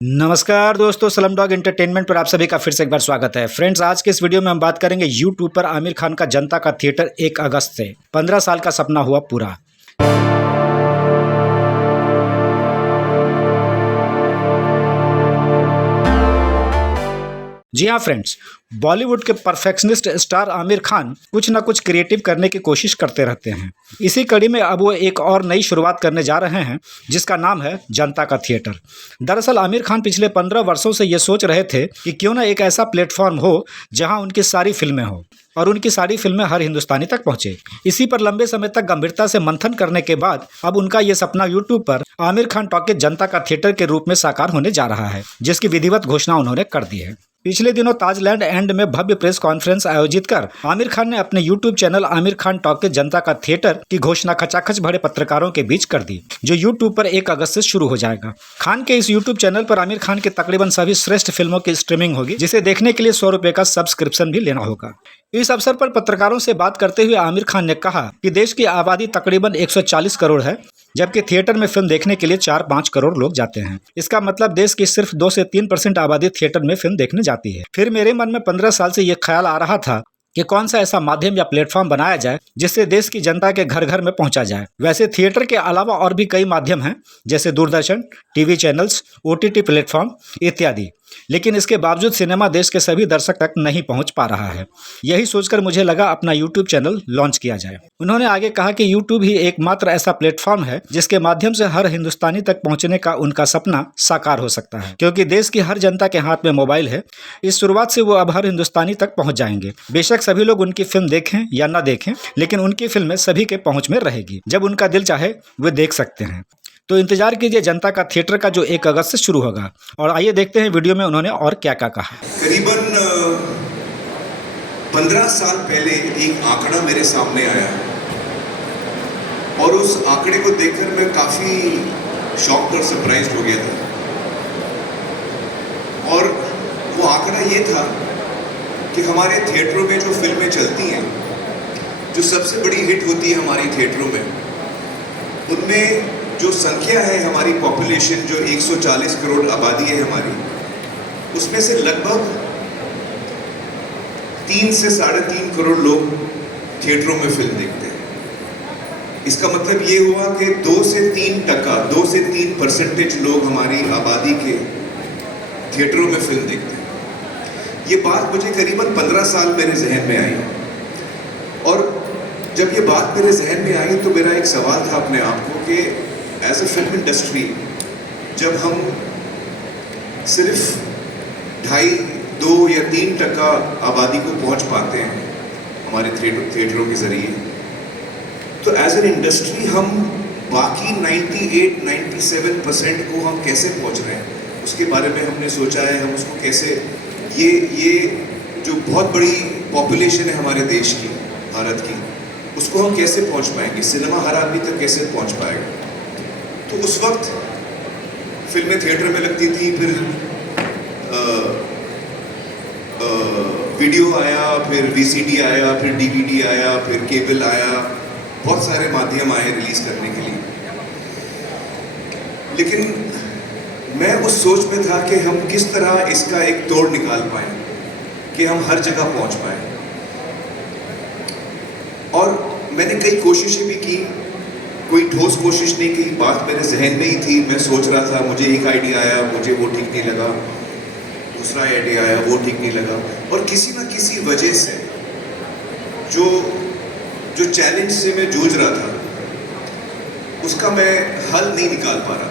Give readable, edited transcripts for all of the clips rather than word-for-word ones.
नमस्कार दोस्तों, slum dog entertainment पर आप सभी का फिर से एक बार स्वागत है। फ्रेंड्स, आज के इस वीडियो में हम बात करेंगे यूट्यूब पर आमिर खान का जनता का थिएटर 1 अगस्त से 15 साल का सपना हुआ पूरा। जी हाँ फ्रेंड्स, बॉलीवुड के परफेक्शनिस्ट स्टार आमिर खान कुछ न कुछ क्रिएटिव करने की कोशिश करते रहते हैं। इसी कड़ी में अब वो एक और नई शुरुआत करने जा रहे हैं जिसका नाम है जनता का थिएटर। दरअसल आमिर खान पिछले 15 वर्षों से ये सोच रहे थे कि क्यों ना एक ऐसा प्लेटफॉर्म हो जहां उनकी सारी फिल्में हो और उनकी सारी फिल्में हर हिंदुस्तानी तक पहुंचे। इसी पर लंबे समय तक गंभीरता से मंथन करने के बाद अब उनका ये सपना यूट्यूब पर आमिर खान टॉकीज जनता का थिएटर के रूप में साकार होने जा रहा है, जिसकी विधिवत घोषणा उन्होंने कर दी है। पिछले दिनों ताजलैंड एंड में भव्य प्रेस कॉन्फ्रेंस आयोजित कर आमिर खान ने अपने YouTube channel Aamir Khan talkies जनता का थिएटर की घोषणा खचाखच भरे पत्रकारों के बीच कर दी, जो यूट्यूब पर 1 अगस्त से शुरू हो जाएगा। खान के इस यूट्यूब चैनल पर आमिर खान की तकरीबन सभी श्रेष्ठ फिल्मों की स्ट्रीमिंग होगी, जिसे देखने के लिए 100 रुपए का सब्सक्रिप्शन भी लेना होगा। इस अवसर पर पत्रकारों से बात करते हुए आमिर खान ने कहा कि देश की आबादी तकरीबन 140 करोड़ है, जबकि थिएटर में फिल्म देखने के लिए 4-5 करोड़ लोग जाते हैं। इसका मतलब देश की सिर्फ 2 से 3% आबादी थिएटर में फिल्म देखने जाती है। फिर मेरे मन में 15 साल से ये ख्याल आ रहा था कि कौन सा ऐसा माध्यम या प्लेटफॉर्म बनाया जाए जिससे देश की जनता के घर घर में पहुंचा जाए। वैसे थिएटर के अलावा और भी कई माध्यम हैं, जैसे Doordarshan, TV channels, OTT platform इत्यादि, लेकिन इसके बावजूद सिनेमा देश के सभी दर्शक तक नहीं पहुंच पा रहा है। यही सोचकर मुझे लगा अपना यूट्यूब चैनल लॉन्च किया जाए। उन्होंने आगे कहा कि यूट्यूब ही एकमात्र ऐसा प्लेटफॉर्म है जिसके माध्यम से हर हिंदुस्तानी तक पहुंचने का उनका सपना साकार हो सकता है, क्योंकि देश की हर जनता के हाथ में मोबाइल है। इस शुरुआत से वो अब हर हिंदुस्तानी तक पहुंच जाएंगे। बेशक सभी लोग उनकी फिल्म देखें या न देखें, लेकिन उनकी फिल्में सभी के पहुंच में रहेगी। जब उनका दिल चाहे वे देख सकते हैं। तो इंतजार कीजिए जनता का थिएटर का, जो 1 अगस्त से शुरू होगा। और आइए देखते हैं वीडियो में उन्होंने और क्या क्या कहा। करीबन 15 साल पहले एक आंकड़ा मेरे सामने आया और उस आंकड़े को देखकर मैं काफी शॉक्ड और सरप्राइज्ड हो गया था। और वो आंकड़ा ये था कि हमारे थिएटरों में जो फिल्में चलती हैं, जो सबसे बड़ी हिट होती है हमारी थिएटरों में, उनमें जो संख्या है हमारी पॉपुलेशन, जो 140 करोड़ आबादी है हमारी, उसमें से लगभग 3 से 3.5 करोड़ लोग थिएटरों में फिल्म देखते हैं। इसका मतलब ये हुआ कि 2 से 3% लोग हमारी आबादी के थिएटरों में फिल्म देखते हैं। ये बात मुझे करीबन 15 साल मेरे जहन में आई, और जब ये बात मेरे जहन में आई तो मेरा एक सवाल था अपने आप को कि एज ए फिल्म इंडस्ट्री, जब हम सिर्फ 2.5, 2 या 3% आबादी को पहुंच पाते हैं हमारे थिएटरों के जरिए, तो एज एन इंडस्ट्री हम बाकी 98-97% को हम कैसे पहुंच रहे हैं, उसके बारे में हमने सोचा है। हम उसको कैसे, ये जो बहुत बड़ी पॉपुलेशन है हमारे देश की, भारत की, उसको हम कैसे पहुंच पाएंगे, सिनेमा हर आदमी तक कैसे पहुंच पाएगा। तो उस वक्त फिल्में थिएटर में लगती थी, फिर वीडियो आया, फिर VCD आया, फिर DVD आया, फिर केबल आया, बहुत सारे माध्यम आए रिलीज करने के लिए। लेकिन मैं उस सोच में था कि हम किस तरह इसका एक तोड़ निकाल पाएं कि हम हर जगह पहुंच पाएं। और मैंने कई कोशिशें भी की, कोई ठोस कोशिश नहीं की। बात मेरे जहन में ही थी, मैं सोच रहा था, मुझे एक आइडिया आया, मुझे वो ठीक नहीं लगा, दूसरा आइडिया आया, वो ठीक नहीं लगा, और किसी ना किसी वजह से जो चैलेंज से मैं जूझ रहा था, उसका मैं हल नहीं निकाल पा रहा था।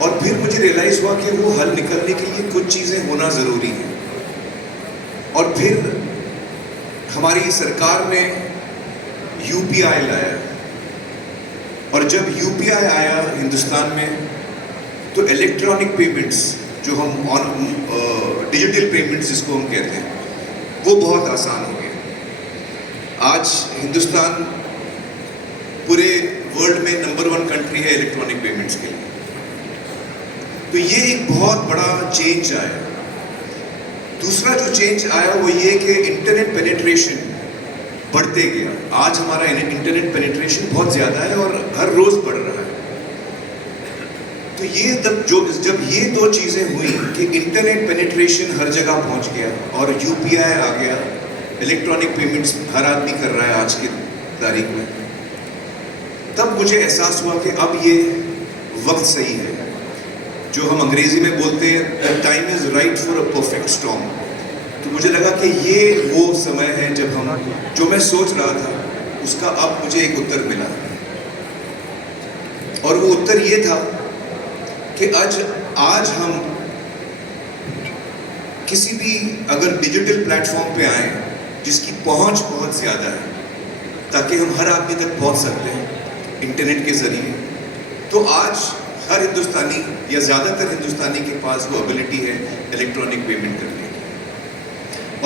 और फिर मुझे रियलाइज हुआ कि वो हल निकलने के लिए कुछ चीज़ें होना ज़रूरी है। और फिर हमारी सरकार ने UPI लाया, और जब UPI आया हिंदुस्तान में, तो इलेक्ट्रॉनिक पेमेंट्स, जो हम डिजिटल पेमेंट्स जिसको हम कहते हैं, वो बहुत आसान हो गए। आज हिंदुस्तान पूरे वर्ल्ड में नंबर 1 कंट्री है इलेक्ट्रॉनिक पेमेंट्स के लिए। तो ये एक बहुत बड़ा चेंज आया। दूसरा जो चेंज आया वो ये कि इंटरनेट पेनिट्रेशन बढ़ते गया। आज हमारा इंटरनेट पेनिट्रेशन बहुत ज़्यादा है और हर रोज़ बढ़ रहा है। तो तो ये जब ये दो चीज़ें हुई कि इंटरनेट पेनिट्रेशन हर जगह पहुंच गया और यूपीआई आ गया, इलेक्ट्रॉनिक पेमेंट्स हर आदमी कर रहा है आज की तारीख में, तब मुझे एहसास हुआ कि अब ये वक्त सही है। जो हम अंग्रेजी में बोलते हैं time is right for a perfect storm. तो मुझे लगा कि ये वो समय है जब हम जो मैं सोच रहा था उसका अब मुझे एक उत्तर मिला, और वो उत्तर ये था कि आज हम किसी भी अगर डिजिटल प्लेटफॉर्म पे आए जिसकी पहुंच बहुत ज़्यादा है, ताकि हम हर आदमी तक पहुंच सकते हैं इंटरनेट के ज़रिए, तो आज हर हिंदुस्तानी या ज़्यादातर हिंदुस्तानी के पास वो एबिलिटी है इलेक्ट्रॉनिक पेमेंट करने की।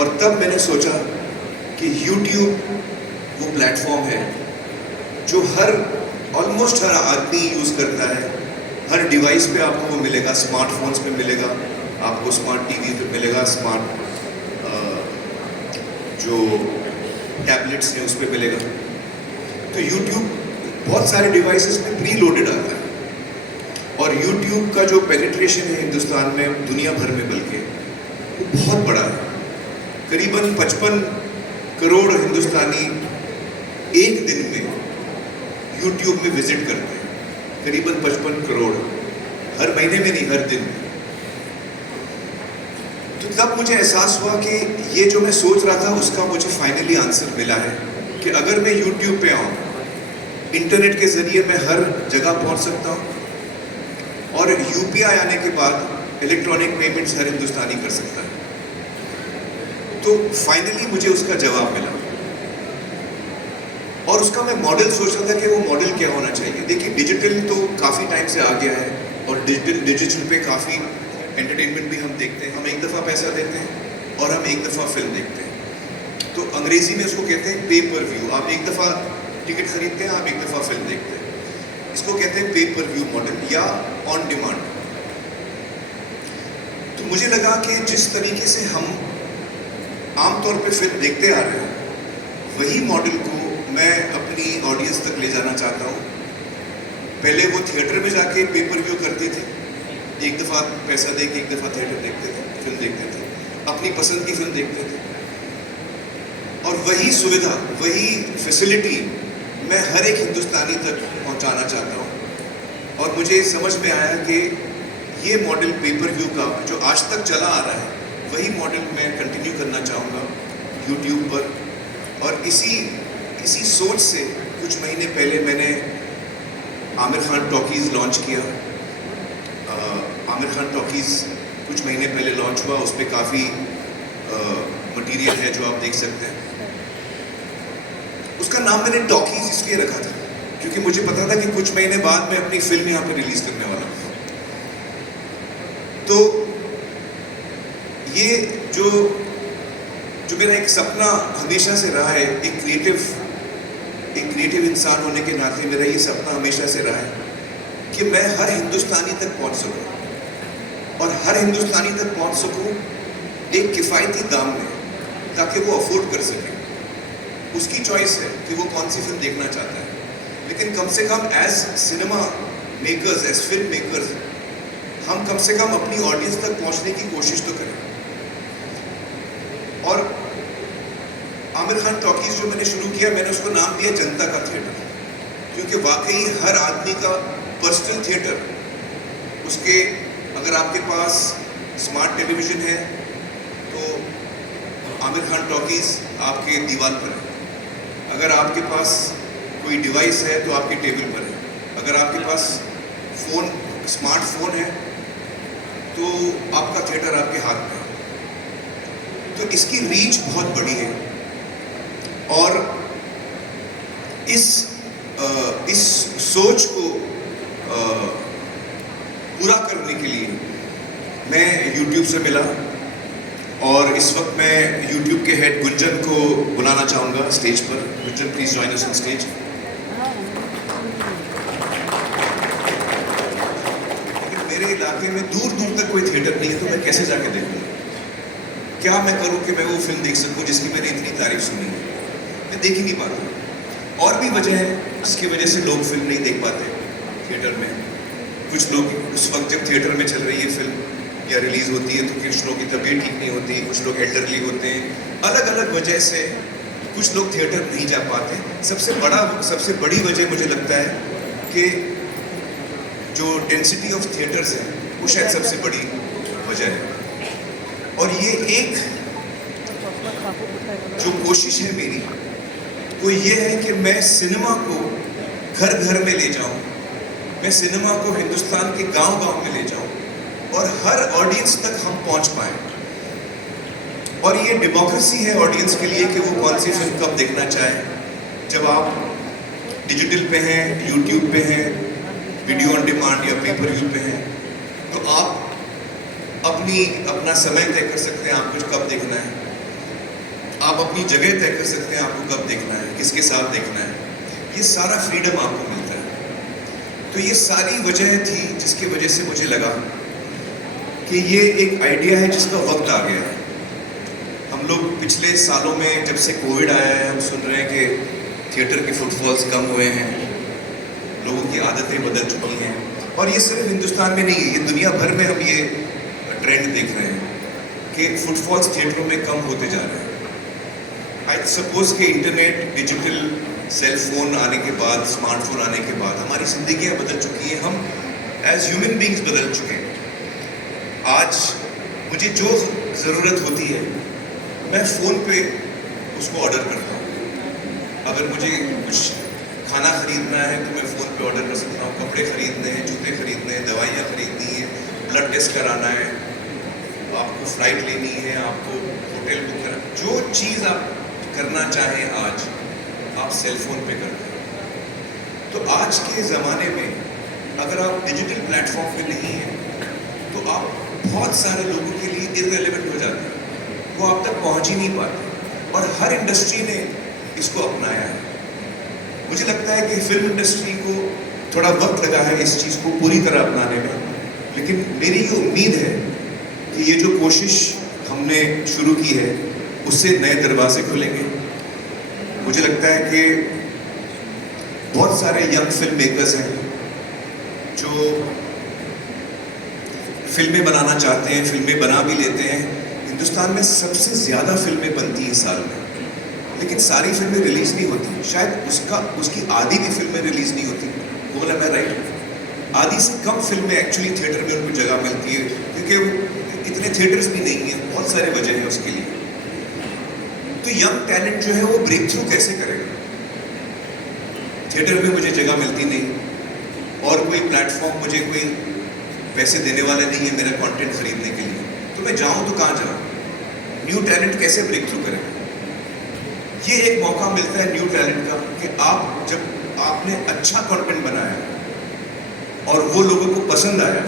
और तब मैंने सोचा कि YouTube वो प्लेटफॉर्म है जो ऑलमोस्ट हर आदमी यूज़ करता है, हर डिवाइस पे आपको वो मिलेगा, स्मार्टफोन्स पे मिलेगा, आपको स्मार्ट टीवी पे मिलेगा, स्मार्ट जो टैबलेट्स हैं उस पे मिलेगा। तो YouTube बहुत सारे डिवाइसेस में प्री लोडेड आता है, और YouTube का जो पेनिट्रेशन है हिंदुस्तान में, दुनिया भर में बल्कि, वो बहुत बड़ा है। करीबन 55 करोड़ हिंदुस्तानी एक दिन में YouTube में विजिट करते हैं, करीबन 55 करोड़, हर महीने में नहीं, हर दिन में। तो तब मुझे एहसास हुआ कि ये जो मैं सोच रहा था उसका मुझे फाइनली आंसर मिला है कि अगर मैं YouTube पे आऊँ, इंटरनेट के ज़रिए मैं हर जगह पहुँच सकता हूँ, और यूपीआई आने के बाद इलेक्ट्रॉनिक पेमेंट्स हर हिंदुस्तानी कर सकता है। तो फाइनली मुझे उसका जवाब मिला, और उसका मैं मॉडल सोच रहा था कि वो मॉडल क्या होना चाहिए। देखिए, डिजिटल तो काफ़ी टाइम से आ गया है, और डिजिटल पे काफ़ी एंटरटेनमेंट भी हम देखते हैं। हम एक दफ़ा पैसा देते हैं और हम एक दफ़ा फिल्म देखते हैं। तो अंग्रेज़ी में उसको कहते हैं पे पर व्यू। आप एक दफ़ा टिकट खरीदते हैं, आप एक दफ़ा फिल्म देखते हैं, इसको कहते हैं पे पर व्यू मॉडल या ऑन डिमांड। तो मुझे लगा कि जिस तरीके से हम आमतौर पे फिल्म देखते आ रहे हैं, वही मॉडल को मैं अपनी ऑडियंस तक ले जाना चाहता हूँ। पहले वो थिएटर में जाके पे पर व्यू करते थे, एक दफ़ा पैसा दे के एक दफ़ा थिएटर देखते थे, फिल्म देखते थे, अपनी पसंद की फिल्म देखते थे, और वही सुविधा, वही फैसिलिटी मैं हर एक हिंदुस्तानी तक पहुंचाना चाहता हूं। और मुझे समझ में आया कि ये मॉडल पे पर व्यू का जो आज तक चला आ रहा है, वही मॉडल मैं कंटिन्यू करना चाहूँगा YouTube पर। और इसी सोच से कुछ महीने पहले मैंने आमिर खान टॉकीज़ लॉन्च किया। आमिर खान टॉकीज़ कुछ महीने पहले लॉन्च हुआ, उस पर काफ़ी मटीरियल है जो आप देख सकते हैं। उसका नाम मैंने टॉकीज़ इसलिए रखा था क्योंकि मुझे पता था कि कुछ महीने बाद मैं अपनी फिल्म यहाँ पे रिलीज़ करने वाला हूँ। तो ये जो मेरा एक सपना हमेशा से रहा है, एक क्रिएटिव इंसान होने के नाते मेरा ये सपना हमेशा से रहा है कि मैं हर हिंदुस्तानी तक पहुँच सकूँ, और हर हिंदुस्तानी तक पहुँच सकूँ एक किफ़ायती दाम में, ताकि वो अफोर्ड कर सके। उसकी चॉइस है कि वो कौन सी फिल्म देखना चाहता है, लेकिन कम से कम as cinema makers, as film makers, हम कम से कम अपनी ऑडियंस तक पहुंचने की कोशिश तो करें। और आमिर खान टॉकीज़ जो मैंने शुरू किया, मैंने उसको नाम दिया जनता का थिएटर, क्योंकि वाकई हर आदमी का पर्सनल थिएटर उसके, अगर आपके पास स्मार्ट टेलीविज़न है तो आमिर खान टॉकीज़ आपके दीवार पर है, अगर आपके पास कोई डिवाइस है तो आपके टेबल पर है, अगर आपके पास स्मार्टफोन है तो आपका थिएटर आपके हाथ में है। तो इसकी रीच बहुत बड़ी है, और इस सोच को पूरा करने के लिए मैं YouTube से मिला, और इस वक्त मैं YouTube के हेड गुंजन को बुलाना चाहूँगा स्टेज पर। Gunjan, please join us on stage. मेरे इलाके में दूर दूर तक कोई थिएटर नहीं है, तो मैं कैसे जाके देखूँ? क्या मैं करूँ कि मैं वो फिल्म देख सकूँ जिसकी मैंने इतनी तारीफ सुनी है? मैं देख ही नहीं पाता। और भी वजह है जिसकी वजह से लोग फिल्म नहीं देख पाते थिएटर में। कुछ लोग उस वक्त जब थिएटर में चल रही है फिल्म या रिलीज़ होती है तो कुछ लोगों की तबीयत ठीक नहीं होती, कुछ लोग एल्डरली होते हैं, अलग अलग वजह से कुछ लोग थिएटर नहीं जा पाते। सबसे बड़ी वजह मुझे लगता है कि जो डेंसिटी ऑफ थिएटर्स है वो शायद सबसे बड़ी वजह है। और ये एक जो कोशिश है मेरी वो ये है कि मैं सिनेमा को घर घर में ले जाऊं, मैं सिनेमा को हिंदुस्तान के गांव गांव में ले जाऊं और हर ऑडियंस तक हम पहुंच पाए। और ये डेमोक्रेसी है ऑडियंस के लिए कि वो कौन सी फिल्म कब देखना चाहे। जब आप डिजिटल पे हैं, यूट्यूब पे हैं, वीडियो ऑन डिमांड या पेपर व्यू पे हैं, तो आप अपना समय तय कर सकते हैं आपको कब देखना है, आप अपनी जगह तय कर सकते हैं आपको कब देखना है, किसके साथ देखना है। ये सारा फ्रीडम आपको मिलता है। तो ये सारी वजह थी जिसकी वजह से मुझे लगा कि ये एक आइडिया है जिसका वक्त आ गया है। हम लोग पिछले सालों में जब से कोविड आया है हम सुन रहे हैं कि थिएटर के फुटफॉल्स कम हुए हैं, लोगों की आदतें बदल चुकी हैं। और ये सिर्फ हिंदुस्तान में नहीं है, ये दुनिया भर में हम ये ट्रेंड देख रहे हैं कि फुटफॉल्स थिएटरों में कम होते जा रहे हैं। आई सपोज कि इंटरनेट, डिजिटल, सेल फोन आने के बाद, स्मार्टफोन आने के बाद हमारी जिंदगियां बदल चुकी हैं, हम एज ह्यूमन बींग्स बदल चुके हैं। आज मुझे जो ज़रूरत होती है मैं फ़ोन पे उसको ऑर्डर करता हूँ। अगर मुझे कुछ खाना ख़रीदना है तो मैं फ़ोन पे ऑर्डर कर सकता हूँ, कपड़े ख़रीदने हैं, जूते ख़रीदने हैं, दवाइयाँ ख़रीदनी है, ब्लड टेस्ट कराना है, आपको फ़्लाइट लेनी है, आपको होटल बुक करना, जो चीज़ आप करना चाहें आज आप सेल फोन पे करते हैं। तो आज के ज़माने में अगर आप डिजिटल प्लेटफॉर्म पे नहीं हैं तो आप बहुत सारे लोगों के लिए इररिलेवेंट हो जाते हैं, वो आप तक पहुंच ही नहीं पाते। और हर इंडस्ट्री ने इसको अपनाया है। मुझे लगता है कि फिल्म इंडस्ट्री को थोड़ा वक्त लगा है इस चीज़ को पूरी तरह अपनाने में, लेकिन मेरी ये उम्मीद है कि ये जो कोशिश हमने शुरू की है उससे नए दरवाजे खुलेंगे। मुझे लगता है कि बहुत सारे यंग फिल्म मेकर्स हैं जो फिल्में बनाना चाहते हैं, फिल्में बना भी लेते हैं। हिंदुस्तान में सबसे ज़्यादा फिल्में बनती हैं साल में, लेकिन सारी फिल्में रिलीज़ नहीं होती। शायद उसकी आधी भी फिल्में रिलीज़ नहीं होती। बोला मैं राइट? आधी से कम फिल्में एक्चुअली थिएटर में उनको जगह मिलती है, क्योंकि इतने थिएटर्स भी नहीं हैं, बहुत सारे वजह हैं उसके लिए। तो यंग टैलेंट जो है वो ब्रेक थ्रू कैसे करेगा? थिएटर में मुझे जगह मिलती नहीं और कोई प्लेटफॉर्म, मुझे कोई पैसे देने वाला नहीं है मेरा कंटेंट खरीदने के लिए, तो मैं जाऊं तो कहाँ जाऊं? न्यू टैलेंट कैसे ब्रेक थ्रू करेगा? ये एक मौका मिलता है न्यू टैलेंट का कि आप जब आपने अच्छा कंटेंट बनाया और वो लोगों को पसंद आया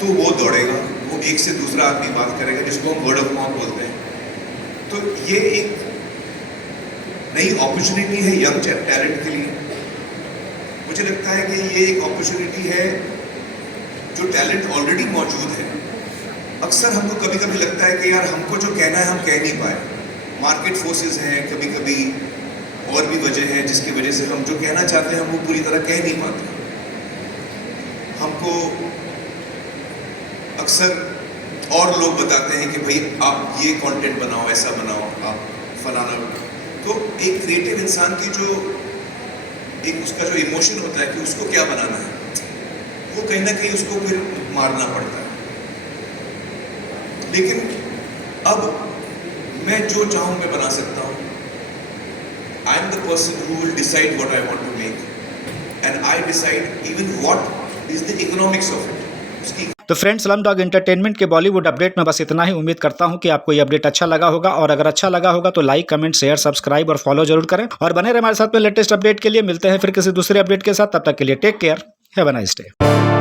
तो वो दौड़ेगा, वो एक से दूसरा आदमी बात करेगा, जिसको हम वर्ड ऑफ माउथ बोलते हैं। तो ये एक नई अपॉर्चुनिटी है यंग टैलेंट के लिए। मुझे लगता है कि ये एक अपॉर्चुनिटी है जो टैलेंट ऑलरेडी मौजूद है। अक्सर हमको कभी कभी लगता है कि यार हमको जो कहना है हम कह नहीं पाए, मार्केट फोर्सेस हैं, कभी कभी और भी वजह है जिसकी वजह से हम जो कहना चाहते हैं हम वो पूरी तरह कह नहीं पाते। हमको अक्सर और लोग बताते हैं कि भाई आप ये कंटेंट बनाओ, ऐसा बनाओ, आप फलाना। तो एक क्रिएटिव इंसान की जो एक उसका जो इमोशन होता है कि उसको क्या बनाना है, वो कहीं ना कहीं उसको फिर मारना पड़ता है। लेकिन अब मैं जो चाहूँ मैं बना सकता हूँ। I am the person who will decide what I want to make and I decide even what is the economics of it. उसकी तो फ्रेंड्स, स्लमडॉग एंटरटेनमेंट के बॉलीवुड अपडेट में बस इतना ही। उम्मीद करता हूं कि आपको ये अपडेट अच्छा लगा होगा, और अगर अच्छा लगा होगा तो लाइक, कमेंट, शेयर, सब्सक्राइब और फॉलो जरूर करें। और बने रहे हमारे साथ में लेटेस्ट अपडेट के लिए। मिलते हैं फिर किसी दूसरे अपडेट के साथ, तब तक के लिए take care, have a nice day.